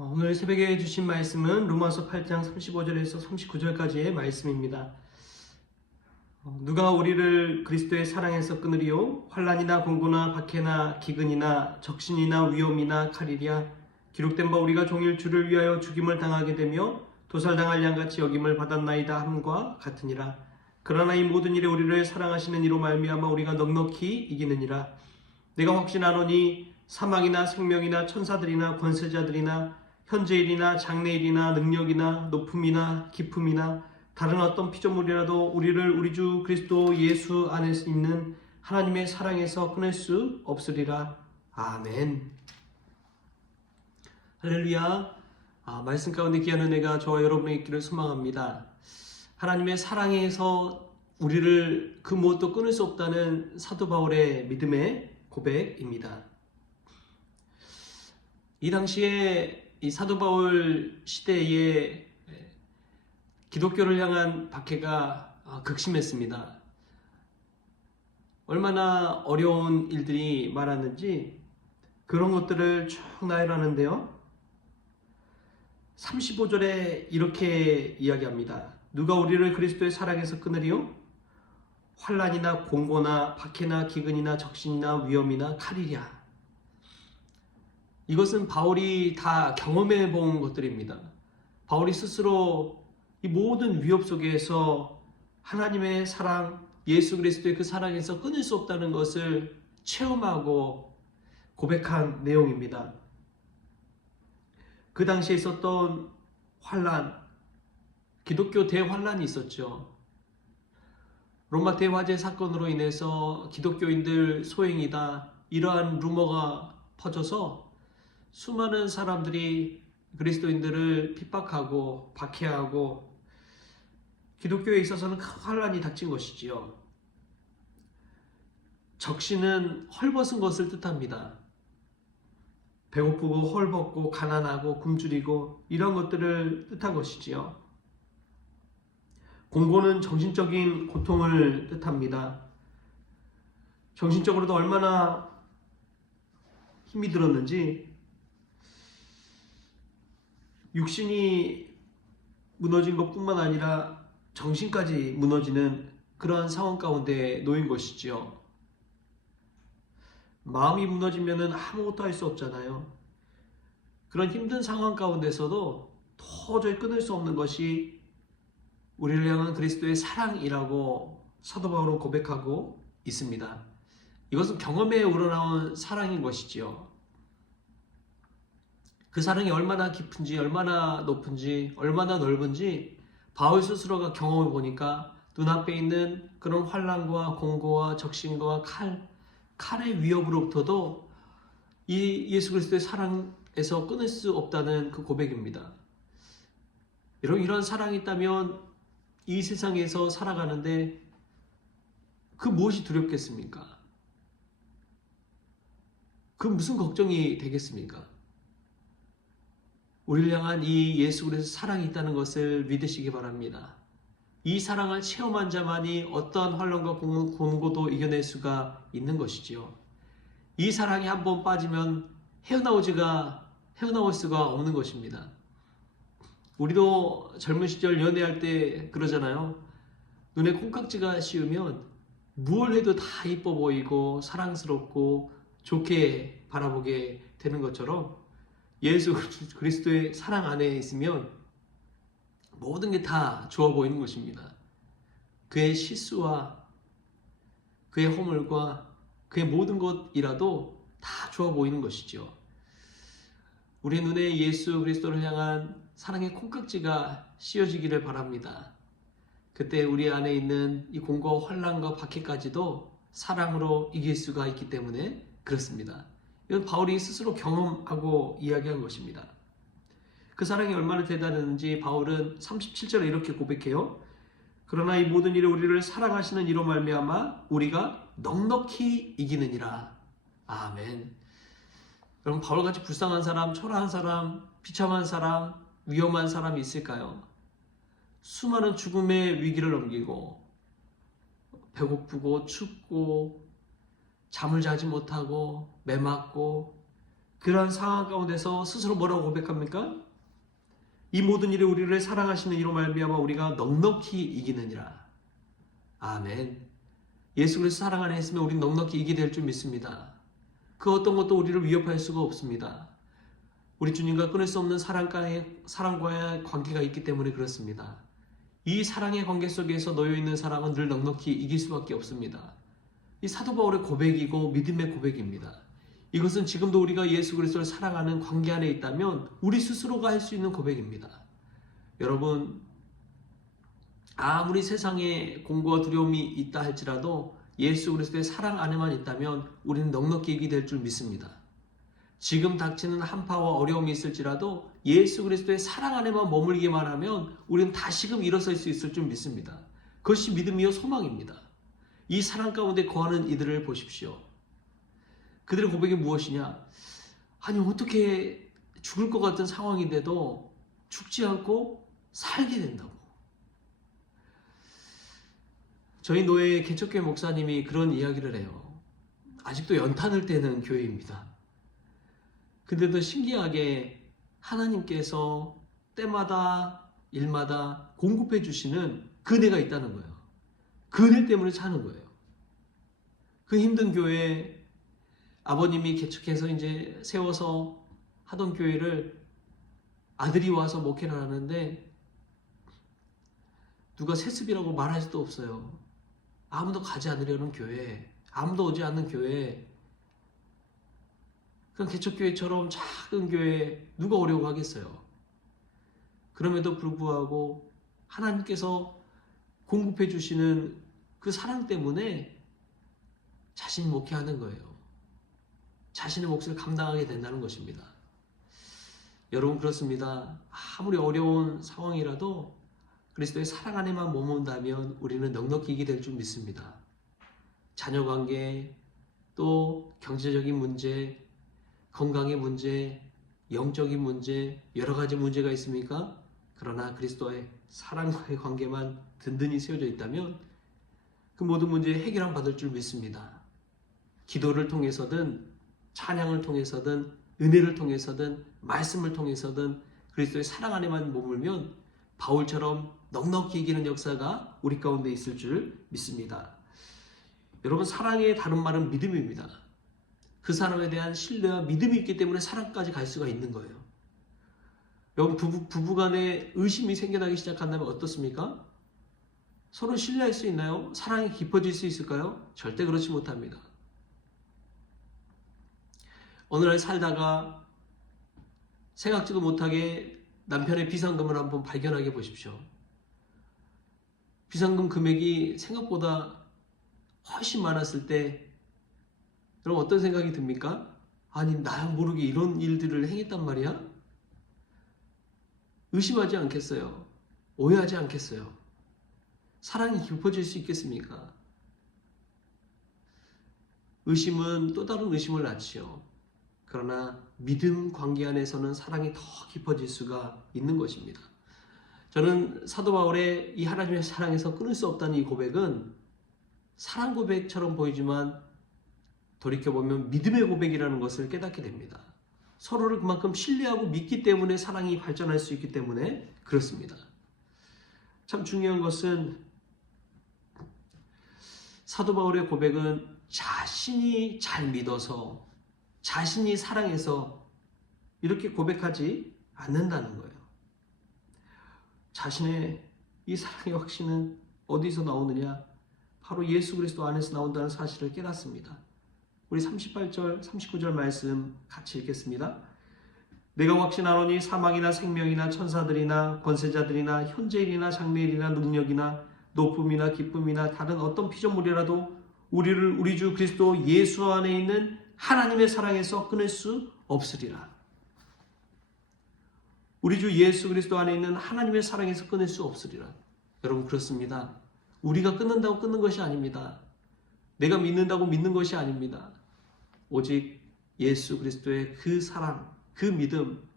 오늘 새벽에 주신 말씀은 로마서 8장 35절에서 39절까지의 말씀입니다. 누가 우리를 그리스도의 사랑에서 끊으리요? 환난이나 공고나 박해나 기근이나 적신이나 위험이나 칼이랴. 기록된 바 우리가 종일 주를 위하여 죽임을 당하게 되며 도살당할 양같이 여김을 받았나이다 함과 같으니라. 그러나 이 모든 일에 우리를 사랑하시는 이로 말미암아 우리가 넉넉히 이기느니라. 내가 확신하노니 사망이나 생명이나 천사들이나 권세자들이나 현재일이나 장래일이나 능력이나 높음이나 깊음이나 다른 어떤 피조물이라도 우리를 우리 주 그리스도 예수 안에 있는 하나님의 사랑에서 끊을 수 없으리라. 아멘. 할렐루야. 말씀 가운데 귀한 은혜가 저와 여러분의 있기를 소망합니다. 하나님의 사랑에서 우리를 그 무엇도 끊을 수 없다는 사도 바울의 믿음의 고백입니다. 이 당시에 이 사도 바울 시대에 기독교를 향한 박해가 극심했습니다. 얼마나 어려운 일들이 많았는지 그런 것들을 쭉 나열하는데요. 35절에 이렇게 이야기합니다. 누가 우리를 그리스도의 사랑에서 끊으리요? 환난이나 공고나 박해나 기근이나 적신이나 위험이나 칼이랴. 이것은 바울이 다 경험해 본 것들입니다. 바울이 스스로 이 모든 위협 속에서 하나님의 사랑, 예수 그리스도의 그 사랑에서 끊을 수 없다는 것을 체험하고 고백한 내용입니다. 그 당시에 있었던 환난, 기독교 대환란이 있었죠. 로마 대화재 사건으로 인해서 기독교인들 소행이다, 이러한 루머가 퍼져서 수많은 사람들이 그리스도인들을 핍박하고 박해하고 기독교에 있어서는 큰 환란이 닥친 것이지요. 적신은 헐벗은 것을 뜻합니다. 배고프고 헐벗고 가난하고 굶주리고 이런 것들을 뜻한 것이지요. 공고는 정신적인 고통을 뜻합니다. 정신적으로도 얼마나 힘이 들었는지 육신이 무너진 것뿐만 아니라 정신까지 무너지는 그러한 상황 가운데 놓인 것이지요. 마음이 무너지면 아무것도 할 수 없잖아요. 그런 힘든 상황 가운데서도 도저히 끊을 수 없는 것이 우리를 향한 그리스도의 사랑이라고 사도 바울은 고백하고 있습니다. 이것은 경험에 우러나온 사랑인 것이지요. 그 사랑이 얼마나 깊은지, 얼마나 높은지, 얼마나 넓은지 바울 스스로가 경험해 보니까 눈앞에 있는 그런 환난과 공고와 적신과 칼의 위협으로부터도 이 예수 그리스도의 사랑에서 끊을 수 없다는 그 고백입니다. 여러분, 이런 사랑이 있다면 이 세상에서 살아가는데 그 무엇이 두렵겠습니까? 그 무슨 걱정이 되겠습니까? 우리를 향한 이 예수 그리스도의 사랑이 있다는 것을 믿으시기 바랍니다. 이 사랑을 체험한 자만이 어떠한 환난과 공고도 이겨낼 수가 있는 것이지요. 이 사랑이 한번 빠지면 헤어나올 수가 없는 것입니다. 우리도 젊은 시절 연애할 때 그러잖아요. 눈에 콩깍지가 씌우면 무얼 해도 다 이뻐 보이고 사랑스럽고 좋게 바라보게 되는 것처럼 예수 그리스도의 사랑 안에 있으면 모든 게 다 좋아 보이는 것입니다. 그의 실수와 그의 허물과 그의 모든 것이라도 다 좋아 보이는 것이죠. 우리 눈에 예수 그리스도를 향한 사랑의 콩깍지가 씌워지기를 바랍니다. 그때 우리 안에 있는 이 공고와 환난과 박해까지도 사랑으로 이길 수가 있기 때문에 그렇습니다. 이건 바울이 스스로 경험하고 이야기한 것입니다. 그 사랑이 얼마나 대단했는지 바울은 37절에 이렇게 고백해요. 그러나 이 모든 일에 우리를 사랑하시는 이로 말미암아 우리가 넉넉히 이기느니라. 아멘. 여러분, 바울같이 불쌍한 사람, 초라한 사람, 비참한 사람, 위험한 사람이 있을까요? 수많은 죽음의 위기를 넘기고 배고프고 춥고 잠을 자지 못하고 매맞고 그러한 상황 가운데서 스스로 뭐라고 고백합니까? 이 모든 일에 우리를 사랑하시는 이로 말미암아 우리가 넉넉히 이기느니라. 아멘. 예수 그리스도 사랑 안에 있으면 우리는 넉넉히 이기게 될 줄 믿습니다. 그 어떤 것도 우리를 위협할 수가 없습니다. 우리 주님과 끊을 수 없는 사랑과의 관계가 있기 때문에 그렇습니다. 이 사랑의 관계 속에서 놓여있는 사랑은 늘 넉넉히 이길 수밖에 없습니다. 이 사도 바울의 고백이고 믿음의 고백입니다. 이것은 지금도 우리가 예수 그리스도를 사랑하는 관계 안에 있다면 우리 스스로가 할 수 있는 고백입니다. 여러분, 아무리 세상에 공고와 두려움이 있다 할지라도 예수 그리스도의 사랑 안에만 있다면 우리는 넉넉히 이기게 될 줄 믿습니다. 지금 닥치는 한파와 어려움이 있을지라도 예수 그리스도의 사랑 안에만 머물기만 하면 우리는 다시금 일어설 수 있을 줄 믿습니다. 그것이 믿음이요 소망입니다. 이 사랑 가운데 거하는 이들을 보십시오. 그들의 고백이 무엇이냐? 아니 어떻게 죽을 것 같은 상황인데도 죽지 않고 살게 된다고. 저희 노예 개척교회 목사님이 그런 이야기를 해요. 아직도 연탄을 떼는 교회입니다. 근데도 신기하게 하나님께서 때마다 일마다 공급해 주시는 그네가 있다는 거예요. 그네 때문에 사는 거예요. 그 힘든 교회 아버님이 개척해서 이제 세워서 하던 교회를 아들이 와서 목회를 하는데 누가 세습이라고 말할 수도 없어요. 아무도 가지 않으려는 교회, 아무도 오지 않는 교회, 그냥 개척교회처럼 작은 교회 누가 오려고 하겠어요. 그럼에도 불구하고 하나님께서 공급해 주시는 그 사랑 때문에 자신이 목회하는 거예요. 자신의 몫을 감당하게 된다는 것입니다. 여러분 그렇습니다. 아무리 어려운 상황이라도 그리스도의 사랑 안에만 머문다면 우리는 넉넉히 이기게 될 줄 믿습니다. 자녀관계, 또 경제적인 문제, 건강의 문제, 영적인 문제, 여러 가지 문제가 있습니까? 그러나 그리스도의 사랑과의 관계만 든든히 세워져 있다면 그 모든 문제에 해결함 받을 줄 믿습니다. 기도를 통해서든 찬양을 통해서든 은혜를 통해서든 말씀을 통해서든 그리스도의 사랑 안에만 머물면 바울처럼 넉넉히 이기는 역사가 우리 가운데 있을 줄 믿습니다. 여러분 사랑의 다른 말은 믿음입니다. 그 사람에 대한 신뢰와 믿음이 있기 때문에 사랑까지 갈 수가 있는 거예요. 여러분 부부간에 의심이 생겨나기 시작한다면 어떻습니까? 서로 신뢰할 수 있나요? 사랑이 깊어질 수 있을까요? 절대 그렇지 못합니다. 어느 날 살다가 생각지도 못하게 남편의 비상금을 한번 발견하게 보십시오. 비상금 금액이 생각보다 훨씬 많았을 때 여러분 어떤 생각이 듭니까? 아니 나 모르게 이런 일들을 행했단 말이야? 의심하지 않겠어요? 오해하지 않겠어요? 사랑이 깊어질 수 있겠습니까? 의심은 또 다른 의심을 낳지요. 그러나 믿음 관계 안에서는 사랑이 더 깊어질 수가 있는 것입니다. 저는 사도 바울의 이 하나님의 사랑에서 끊을 수 없다는 이 고백은 사랑 고백처럼 보이지만 돌이켜보면 믿음의 고백이라는 것을 깨닫게 됩니다. 서로를 그만큼 신뢰하고 믿기 때문에 사랑이 발전할 수 있기 때문에 그렇습니다. 참 중요한 것은 사도 바울의 고백은 자신이 잘 믿어서 자신이 사랑해서 이렇게 고백하지 않는다는 거예요. 자신의 이 사랑의 확신은 어디서 나오느냐? 바로 예수 그리스도 안에서 나온다는 사실을 깨닫습니다. 우리 38절, 39절 말씀 같이 읽겠습니다. 내가 확신하노니 사망이나 생명이나 천사들이나 권세자들이나 현재일이나 장래일이나 능력이나 높음이나 기쁨이나 다른 어떤 피조물이라도 우리를 우리 주 그리스도 예수 안에 있는 하나님의 사랑에서 끊을 수 없으리라. 우리 주 예수 그리스도 안에 있는 하나님의 사랑에서 끊을 수 없으리라. 여러분 그렇습니다. 우리가 끊는다고 끊는 것이 아닙니다. 내가 믿는다고 믿는 것이 아닙니다. 오직 예수 그리스도의 그 사랑, 그 믿음,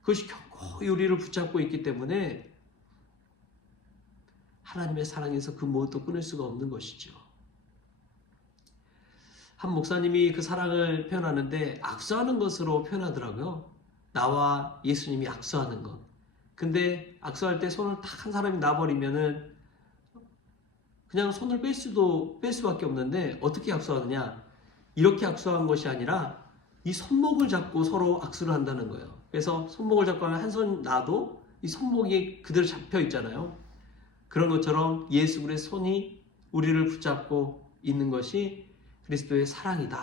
그것이 견고히 우리를 붙잡고 있기 때문에 하나님의 사랑에서 그 무엇도 끊을 수가 없는 것이죠. 한 목사님이 그 사랑을 표현하는데 악수하는 것으로 표현하더라고요. 나와 예수님이 악수하는 것. 근데 악수할 때 손을 딱 한 사람이 놔버리면은 그냥 손을 뺄 수밖에 없는데 어떻게 악수하느냐? 이렇게 악수한 것이 아니라 이 손목을 잡고 서로 악수를 한다는 거예요. 그래서 손목을 잡고 하면 한 손 놔도 이 손목이 그대로 잡혀 있잖아요. 그런 것처럼 예수 그리스도의 손이 우리를 붙잡고 있는 것이 그리스도의 사랑이다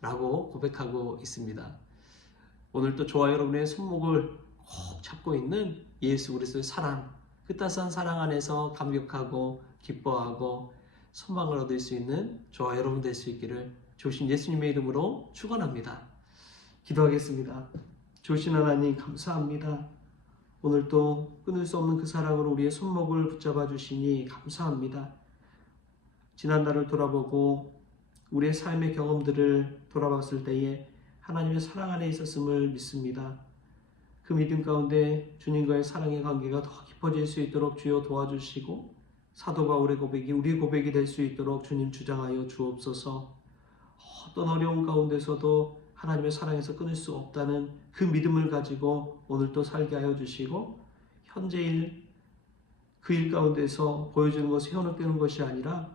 라고 고백하고 있습니다. 오늘 또 저와 여러분의 손목을 꼭 잡고 있는 예수 그리스도의 사랑, 그 따스한 사랑 안에서 감격하고 기뻐하고 소망을 얻을 수 있는 저와 여러분 될 수 있기를 좋으신 예수님의 이름으로 축원합니다. 기도하겠습니다. 좋으신 하나님 감사합니다. 오늘 또 끊을 수 없는 그 사랑으로 우리의 손목을 붙잡아 주시니 감사합니다. 지난날을 돌아보고 우리의 삶의 경험들을 돌아봤을 때에 하나님의 사랑 안에 있었음을 믿습니다. 그 믿음 가운데 주님과의 사랑의 관계가 더 깊어질 수 있도록 주여 도와주시고 사도 바울의 고백이 우리의 고백이 될 수 있도록 주님 주장하여 주옵소서. 어떤 어려운 가운데서도 하나님의 사랑에서 끊을 수 없다는 그 믿음을 가지고 오늘 또 살게 하여 주시고 현재일 그 일 가운데서 보여주는 것이 현혹되는 것이 아니라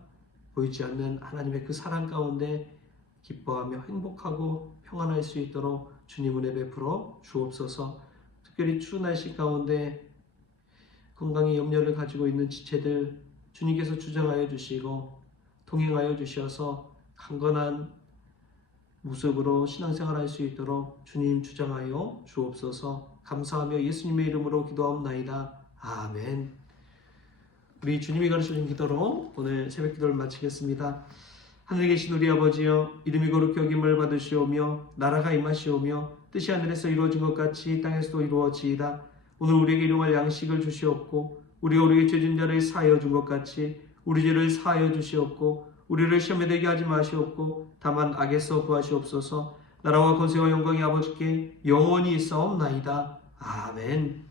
보이지 않는 하나님의 그 사랑 가운데 기뻐하며 행복하고 평안할 수 있도록 주님 은혜 베풀어 주옵소서. 특별히 추운 날씨 가운데 건강에 염려를 가지고 있는 지체들 주님께서 주장하여 주시고 동행하여 주셔서 강건한 모습으로 신앙생활할 수 있도록 주님 주장하여 주옵소서. 감사하며 예수님의 이름으로 기도하옵나이다. 아멘. 우리 주님이 가르쳐준 기도로 오늘 새벽 기도를 마치겠습니다. 하늘에 계신 우리 아버지여, 이름이 거룩히 여김을 받으시오며 나라가 임하시오며 뜻이 하늘에서 이루어진 것 같이 땅에서도 이루어지이다. 오늘 우리에게 일용할 양식을 주시옵고 우리가 우리에게 죄진 자를 사하여 준 것 같이 우리 죄를 사하여 주시옵고 우리를 시험에 들게 하지 마시옵고 다만 악에서 구하시옵소서. 나라와 권세와 영광이 아버지께 영원히 있사옵나이다. 아멘.